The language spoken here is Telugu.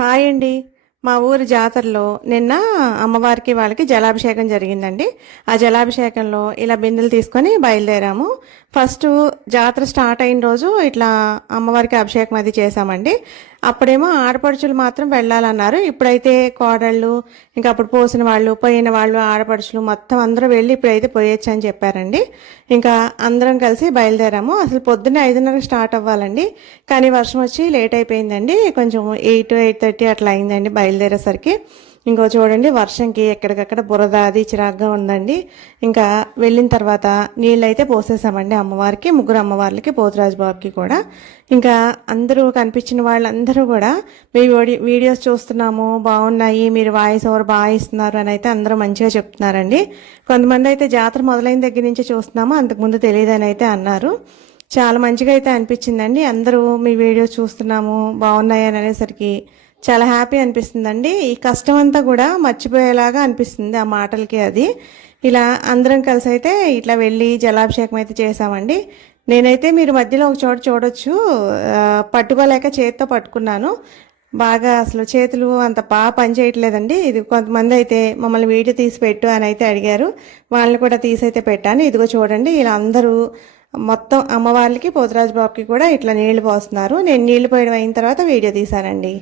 హాయ్ అండి. మా ఊరి జాతరలో నిన్న అమ్మవారికి వాళ్ళకి జలాభిషేకం జరిగిందండి. ఆ జలాభిషేకంలో ఇలా బిందెలు తీసుకొని బయలుదేరాము. ఫస్ట్ జాతర స్టార్ట్ అయిన రోజు ఇట్లా అమ్మవారికి అభిషేకం అది చేశామండి. అప్పుడేమో ఆడపడుచులు మాత్రం వెళ్ళాలన్నారు. ఇప్పుడైతే కోడళ్ళు, ఇంకా అప్పుడు పోసిన వాళ్ళు, పోయిన వాళ్ళు, ఆడపడుచులు మొత్తం అందరూ వెళ్ళి ఇప్పుడైతే పోయొచ్చు అని చెప్పారండి. ఇంకా అందరం కలిసి బయలుదేరాము. అసలు పొద్దున్నే 5:30 స్టార్ట్ అవ్వాలండి, కానీ వర్షం వచ్చి లేట్ అయిపోయిందండి. కొంచెం 8-8:30 అట్లా అయిందండి బయలుదేరేసరికి. ఇంకో చూడండి, వర్షంకి ఎక్కడికక్కడ బురద అది చిరాగ్గా ఉందండి. ఇంకా వెళ్ళిన తర్వాత నీళ్ళైతే పోసేసామండి అమ్మవారికి, ముగ్గురు అమ్మవార్లకి, పోతురాజు బాబుకి కూడా. ఇంకా అందరూ కనిపించిన వాళ్ళందరూ కూడా మీ వీడియోస్ చూస్తున్నాము, బాగున్నాయి, మీరు వాయిస్ ఓవర్ బాగా ఇస్తున్నారు అని అయితే అందరూ మంచిగా చెప్తున్నారండి. కొంతమంది అయితే జాతర మొదలైన దగ్గర నుంచి చూస్తున్నాము, అంతకుముందు తెలియదని అయితే అన్నారు. చాలా మంచిగా అయితే అనిపించిందండి. అందరూ మీ వీడియోస్ చూస్తున్నాము, బాగున్నాయి అని అనేసరికి చాలా హ్యాపీ అనిపిస్తుందండి. ఈ కష్టం అంతా కూడా మర్చిపోయేలాగా అనిపిస్తుంది ఆ మాటలకి. అది ఇలా అందరం కలిసి అయితే ఇట్లా వెళ్ళి జలాభిషేకం అయితే చేసామండి. నేనైతే మీరు మధ్యలో ఒక చోట చూడొచ్చు, పట్టుకోలేక చేతితో పట్టుకున్నాను. బాగా అసలు చేతులు అంత బాగా పని చేయట్లేదండి. ఇది కొంతమంది అయితే మమ్మల్ని వీడియో తీసి పెట్టు అని అయితే అడిగారు, వాళ్ళని కూడా తీసి అయితే పెట్టాను. ఇదిగో చూడండి, ఇలా అందరూ మొత్తం అమ్మవార్లకి, పోతురాజు బాబుకి కూడా ఇట్లా నీళ్లు పోస్తున్నారు. నేను నీళ్లు పోయడం అయిన తర్వాత వీడియో తీశానండి.